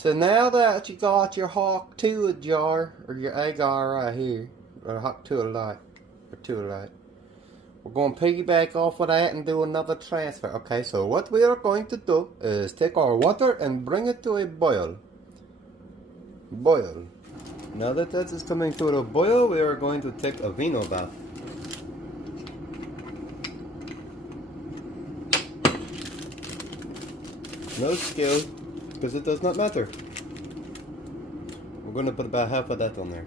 So now that you got your hot tuah jar, or your agar right here, or hot tuah light, or tuah light, we're going to piggyback off of that and do another transfer. Okay, so what we are going to do is take our water and bring it to a boil. Boil. Now that that is coming to a boil, we are going to take Aveeno Bath. No skill, because it does not matter. We're going to put about half of that on there.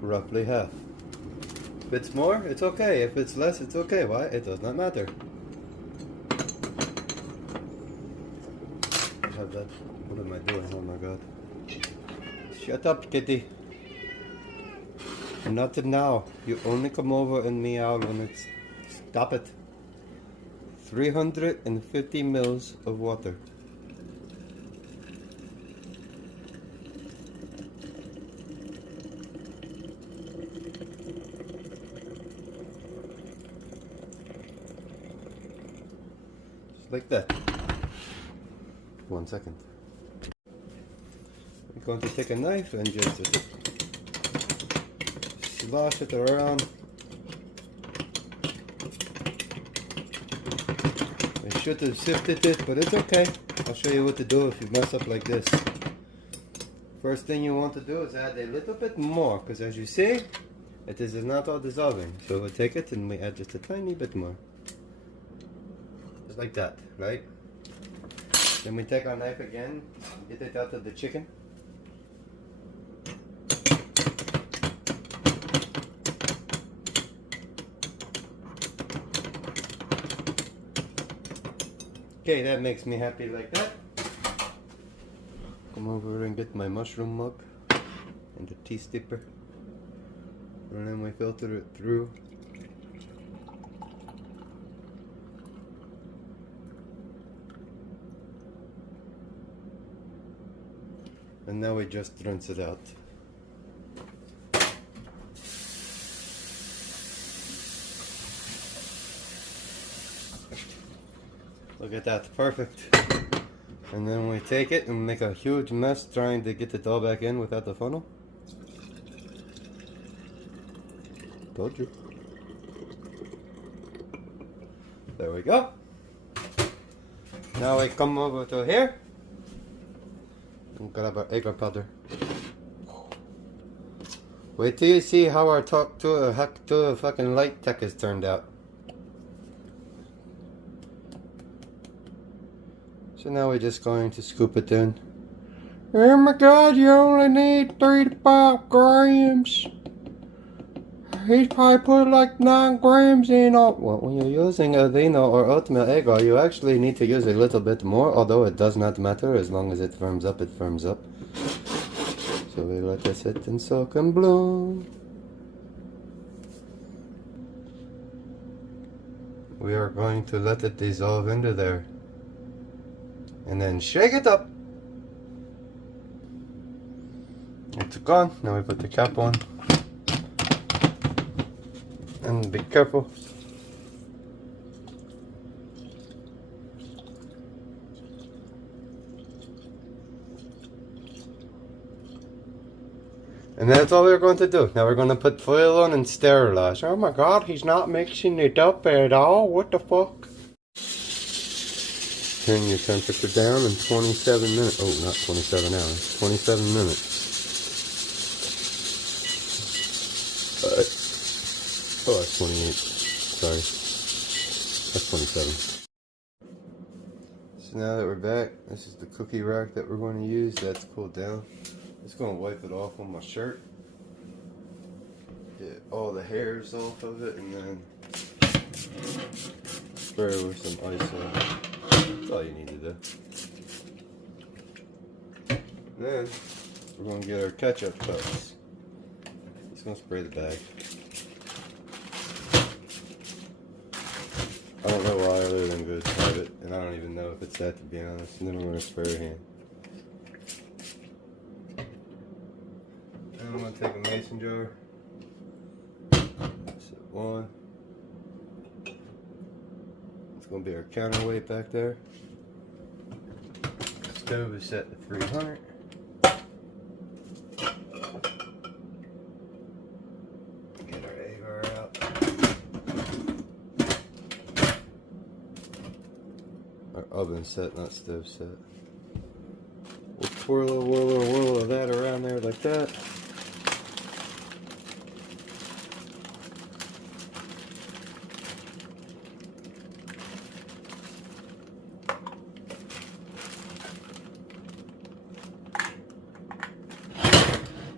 Roughly half. If it's more, it's okay. If it's less, it's okay. Why? It does not matter. Have that. What am I doing? Oh my god. Shut up, kitty. Not now. You only come over and meow when it's... Stop it. 350 mils of water. Just like that. 1 second. We're going to take a knife and just slosh it around. I should have sifted it, but it's okay. I'll show you what to do if you mess up like this. First thing you want to do is add a little bit more, because as you see, it is not all dissolving. So we'll take it and we add just a tiny bit more. Just like that, right? Then we take our knife again, get it out of the chicken. Okay, that makes me happy like that. Come over and get my mushroom mug and the tea steeper. And then we filter it through. And now we just rinse it out. Look at that, perfect. And then we take it and make a huge mess trying to get it all back in without the funnel. Told you. There we go. Now we come over to here. Grab our agar powder. Wait till you see how our talk to a fucking lite tech has turned out. So now we're just going to scoop it in. Oh my god, you only need 3 to 5 grams. He's probably put like 9 grams in. Well, when you're using Aveeno or Ultimate Agar, you actually need to use a little bit more, although it does not matter. As long as it firms up, it firms up. So we let it sit and soak and bloom. We are going to let it dissolve into there. And then shake it up. It's gone. Now we put the cap on. And be careful. And that's all we're going to do. Now we're going to put foil on and sterilize. Oh my god, he's not mixing it up at all. What the fuck? Turn your temperature down in 27 minutes. Oh, not 27 hours. 27 minutes. Oh, that's 28. Sorry. That's 27. So now that we're back, this is the cookie rack that we're going to use. That's cooled down. Just going to wipe it off on my shirt. Get all the hairs off of it and then spray it with some ice on it. That's all you need to do. Then we're going to get our ketchup cups. Just going to spray the bag. I don't know why other than go try it, and I don't even know if it's that, to be honest. And then we're going to spray our hand. And I'm going to take a mason jar. Set 1. It's going to be our counterweight back there. Stove is set to 300. Get our agar out. Our oven set, not stove set. We'll twirl of that around there like that.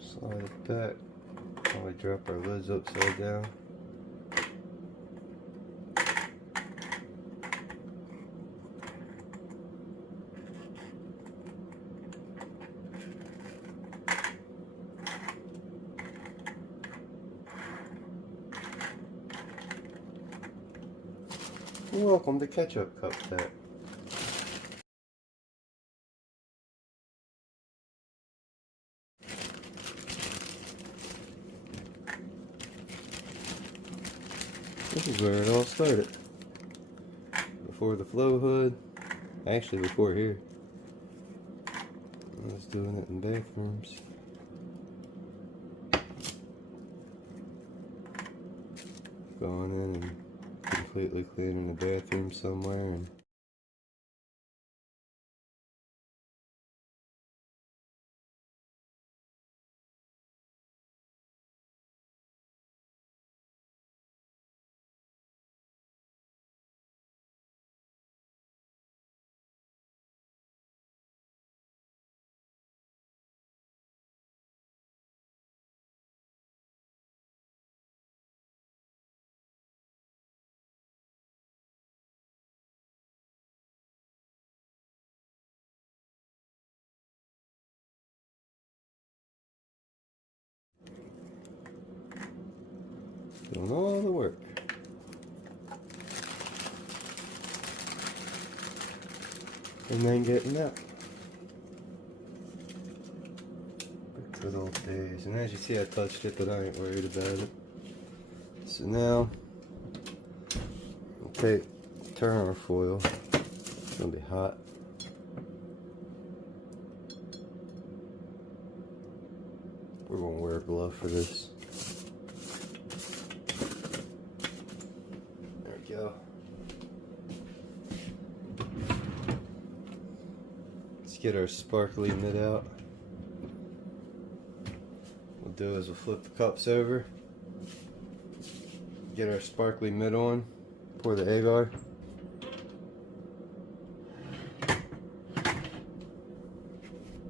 Slide it back. Probably drop our lids upside down. Welcome to Ketchup Cup Tek. This is where it all started. Before the flow hood. Actually before here. I was doing it in bathrooms. Going in and completely cleaning the bathroom somewhere and doing all the work. And then getting up. Good old days. And as you see, I touched it, but I ain't worried about it. So now, okay, turn our foil. It's gonna be hot. We're gonna wear a glove for this. There we go. Let's get our sparkly mid out. What we'll do is we'll flip the cups over, get our sparkly mid on, pour the agar.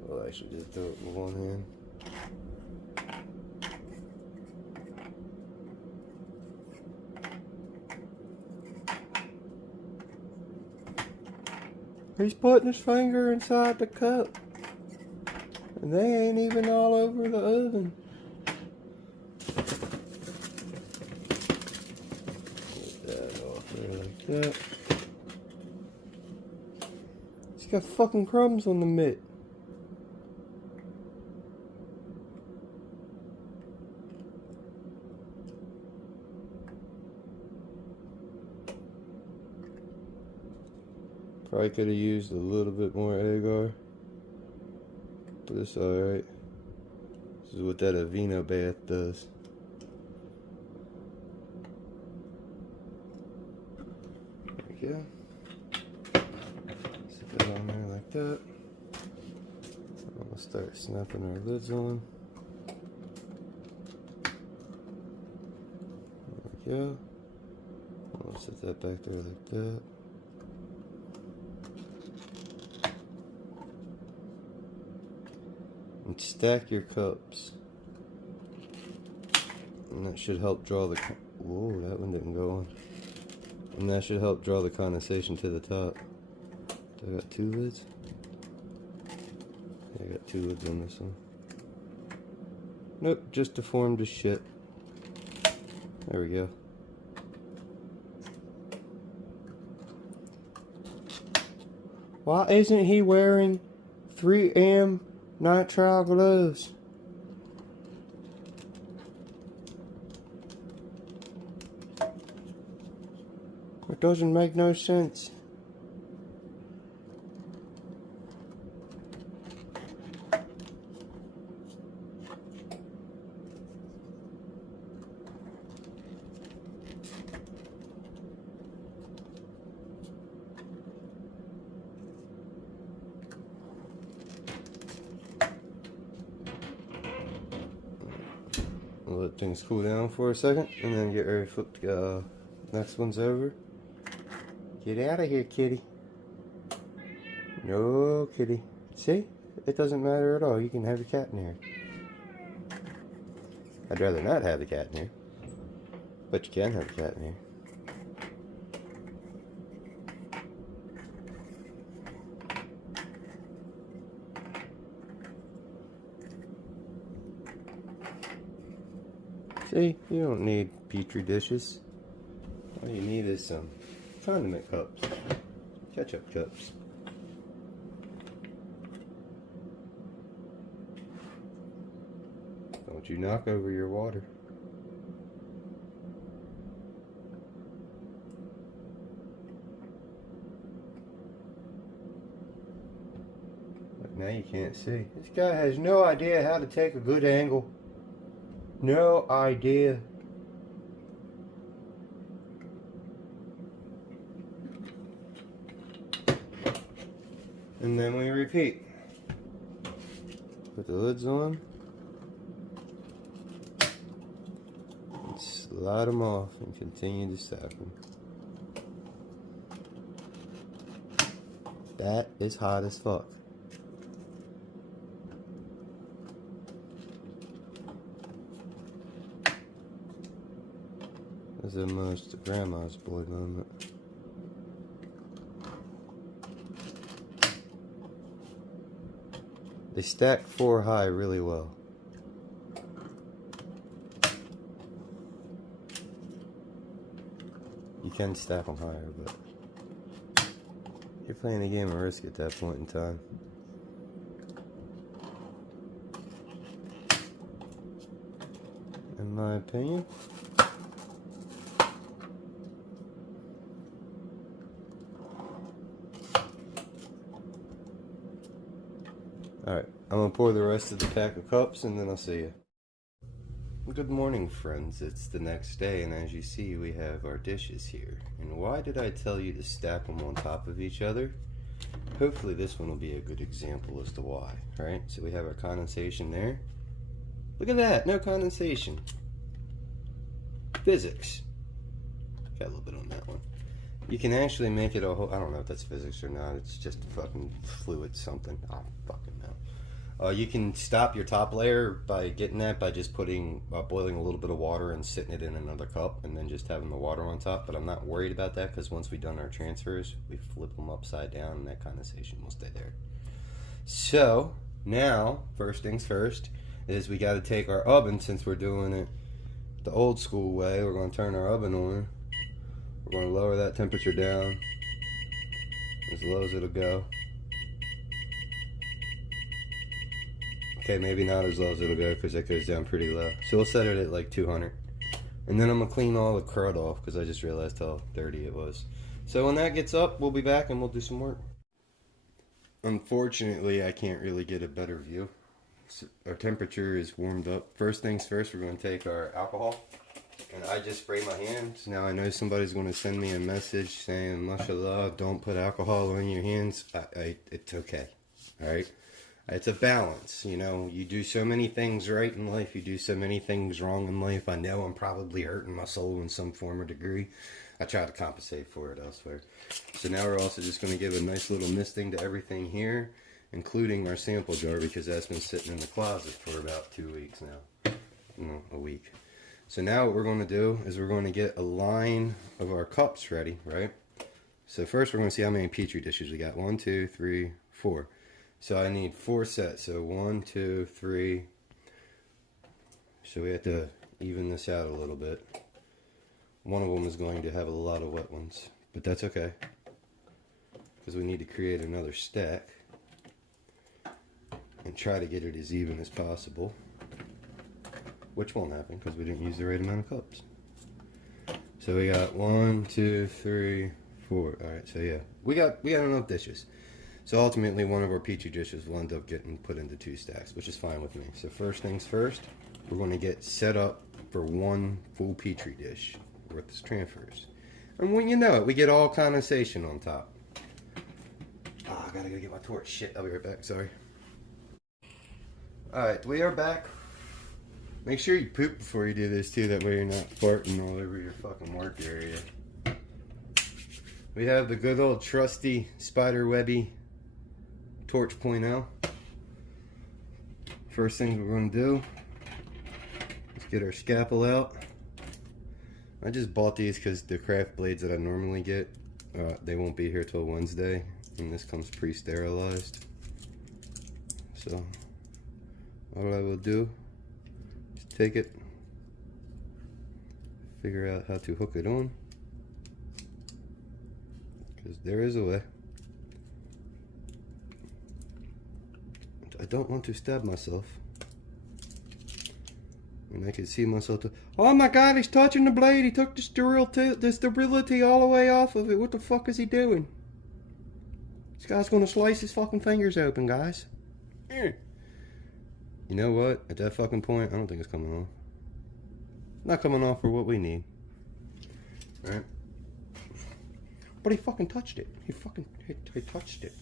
We'll actually just do it with one hand. He's putting his finger inside the cup. And they ain't even all over the oven. Get that off there like that. He's got fucking crumbs on the mitt. Probably could have used a little bit more agar, but it's alright. This is what that Aveeno Bath does. There we go. Set that on there like that. I'm gonna start snapping our lids on. There we go. I'll set that back there like that. And stack your cups, and that should help draw the. Whoa, that one didn't go on. And that should help draw the condensation to the top. I got two lids. Yeah, I got two lids on this one. Nope, just deformed as shit. There we go. Why isn't he wearing 3M nitrile gloves? We're doesn't make no sense. We'll let things cool down for a second and then get ready to flip the next one's over. Get out of here, kitty. No, kitty. See? It doesn't matter at all. You can have your cat in here. I'd rather not have the cat in here. But you can have the cat in here. See, you don't need petri dishes. All you need is some condiment cups, ketchup cups. Don't you knock over your water. But now you can't see. This guy has no idea how to take a good angle. No idea. And then we repeat. Put the lids on. And slide them off and continue to stack them. That is hot as fuck. This is almost a grandma's boy moment. They stack 4 high really well. You can stack them higher, but you're playing a game of Risk at that point in time. In my opinion. Alright, I'm going to pour the rest of the pack of cups and then I'll see you. Good morning, friends. It's the next day, and as you see, we have our dishes here. And why did I tell you to stack them on top of each other? Hopefully this one will be a good example as to why. Alright, so we have our condensation there. Look at that, no condensation. Physics. Got a little bit on that one. You can actually make it a whole, I don't know if that's physics or not, it's just fucking fluid something. I don't fucking know. You can stop your top layer by getting that by just putting, boiling a little bit of water and sitting it in another cup and then just having the water on top, but I'm not worried about that because once we've done our transfers, we flip them upside down and that condensation will stay there. So, now, first things first, is we got to take our oven, since we're doing it the old school way, we're going to turn our oven on. We're going to lower that temperature down as low as it'll go. Okay, maybe not as low as it'll go because that goes down pretty low. So we'll set it at like 200. And then I'm going to clean all the crud off because I just realized how dirty it was. So when that gets up, we'll be back and we'll do some work. Unfortunately, I can't really get a better view. So our temperature is warmed up. First things first, we're going to take our alcohol. And I just spray my hands. Now I know somebody's going to send me a message saying, mashallah, don't put alcohol on your hands. It's okay. Alright? It's a balance. You know, you do so many things right in life. You do so many things wrong in life. I know I'm probably hurting my soul in some form or degree. I try to compensate for it elsewhere. So now we're also just going to give a nice little misting to everything here, including our sample jar, because that's been sitting in the closet for about 2 weeks now. A week. So now what we're going to do is we're going to get a line of our cups ready, right? So first we're going to see how many petri dishes we got. 1, 2, 3, 4. So I need 4 sets. So 1, 2, 3. So we have to even this out a little bit. One of them is going to have a lot of wet ones, but that's okay, because we need to create another stack and try to get it as even as possible, which won't happen because we didn't use the right amount of cups. So we got 1, 2, 3, 4. All right, so yeah, we got enough dishes. So ultimately, one of our petri dishes will end up getting put into 2 stacks, which is fine with me. So first things first, we're going to get set up for 1 full petri dish with this transfers. And when you know it, we get all condensation on top. Oh, I gotta go get my torch. Shit, I'll be right back. Sorry. All right, we are back. Make sure you poop before you do this too. That way you're not farting all over your fucking work area. We have the good old trusty spider webby torch 0.0. First thing we're going to do is get our scalpel out. I just bought these because the craft blades that I normally get, they won't be here till Wednesday, and this comes pre-sterilized. So all I will do is take it, figure out how to hook it on, because there is a way. I don't want to stab myself. And I can see myself. Oh my god, he's touching the blade. He took the sterility all the way off of it. What the fuck is he doing? This guy's gonna slice his fucking fingers open, guys. You know what? At that fucking point, I don't think it's coming off. Not coming off for what we need. Alright? But he fucking touched it. He touched it.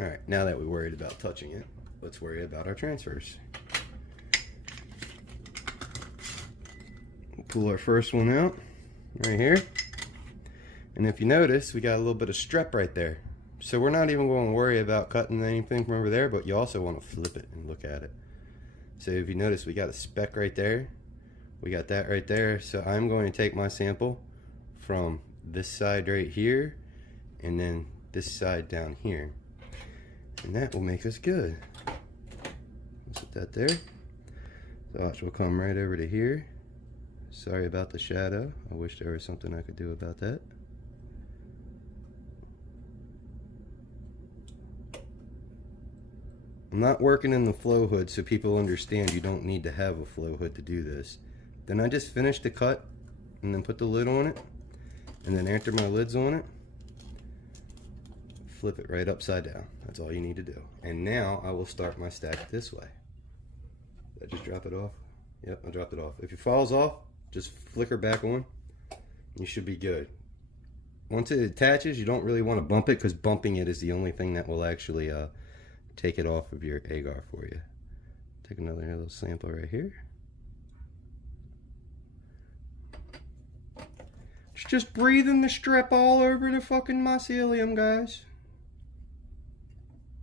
Alright, now that we're worried about touching it, let's worry about our transfers. We'll pull our first one out, right here. And if you notice, we got a little bit of strep right there. So we're not even going to worry about cutting anything from over there, but you also want to flip it and look at it. So if you notice, we got a speck right there. We got that right there. So I'm going to take my sample from this side right here, and then this side down here. And that will make us good. Let's put that there. So watch, we'll come right over to here. Sorry about the shadow. I wish there was something I could do about that. I'm not working in the flow hood so people understand you don't need to have a flow hood to do this. Then I just finish the cut and then put the lid on it. And then after my lid's on it, flip it right upside down. That's all you need to do. And now I will start my stack this way. Did I just drop it off? Yep, I dropped it off. If it falls off, just flicker back on. You should be good. Once it attaches, you don't really want to bump it, because bumping it is the only thing that will actually take it off of your agar for you. Take another little sample right here. It's just breathing the strep all over the fucking mycelium, guys.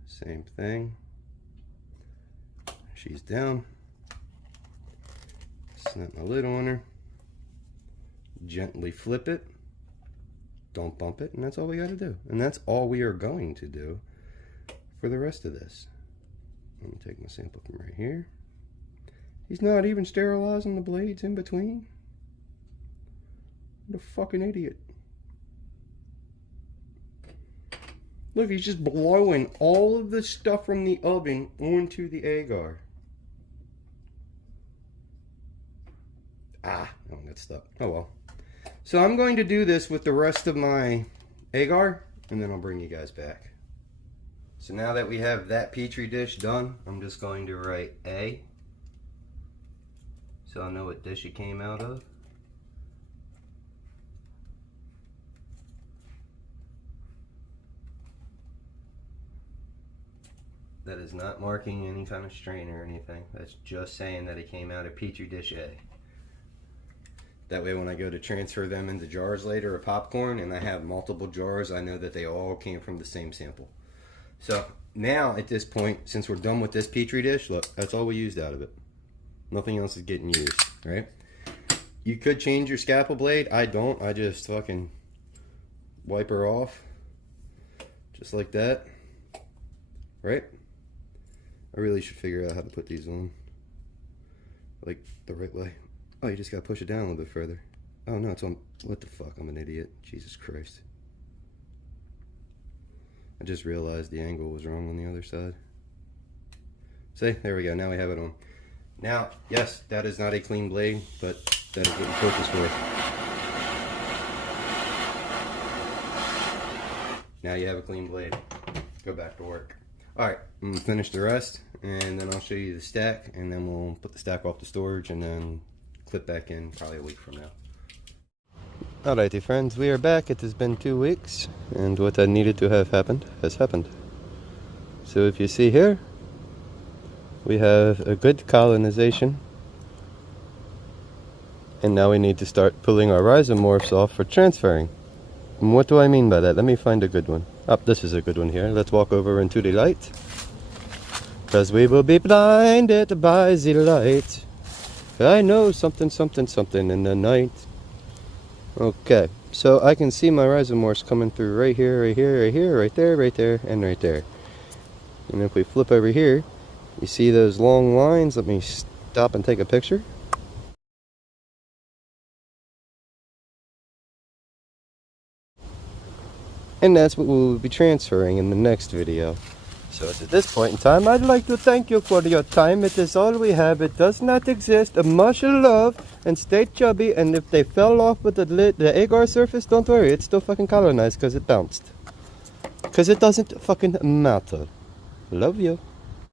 Same thing. She's down. Snap my lid on her. Gently flip it. Don't bump it, and that's all we got to do. And that's all we are going to do for the rest of this. I'm gonna take my sample from right here. He's not even sterilizing the blades in between. What a fucking idiot. Look, he's just blowing all of the stuff from the oven onto the agar. Ah, I got stuck. Oh well. So I'm going to do this with the rest of my agar, and then I'll bring you guys back. So now that we have that petri dish done, I'm just going to write A, so I'll know what dish it came out of. That is not marking any kind of strain or anything. That's just saying that it came out of petri dish A. That way when I go to transfer them into jars later of popcorn and I have multiple jars, I know that they all came from the same sample. So now at this point, since we're done with this petri dish, look, that's all we used out of it. Nothing else is getting used, right? You could change your scalpel blade. I don't. I just fucking wipe her off. Just like that. Right? I really should figure out how to put these on. Like the right way. Oh, you just gotta push it down a little bit further. Oh no, it's on. What the fuck? I'm an idiot. Jesus Christ. I just realized the angle was wrong on the other side. See, there we go. Now we have it on. Now, yes, that is not a clean blade, but that is what the torch is for. Now you have a clean blade. Go back to work. Alright, I'm gonna finish the rest, and then I'll show you the stack, and then we'll put the stack off to storage, and then clip back in probably a week from now. Alrighty friends, we are back. It has been 2 weeks, and what I needed to have happened has happened. So if you see here, we have a good colonization, and now we need to start pulling our rhizomorphs off for transferring. And what do I mean by that? Let me find a good one. Oh, this is a good one here. Let's walk over into the light, because we will be blinded by the light. I know something in the night. Okay, so I can see my rhizomorphs coming through right here, right here, right here, right there, and right there. And if we flip over here, you see those long lines? Let me stop and take a picture. And that's what we'll be transferring in the next video. So at this point in time, I'd like to thank you for your time. It is all we have. It does not exist. Much love, and stay chubby. And if they fell off with the agar surface, don't worry. It's still fucking colonized because it bounced. Because it doesn't fucking matter. Love you.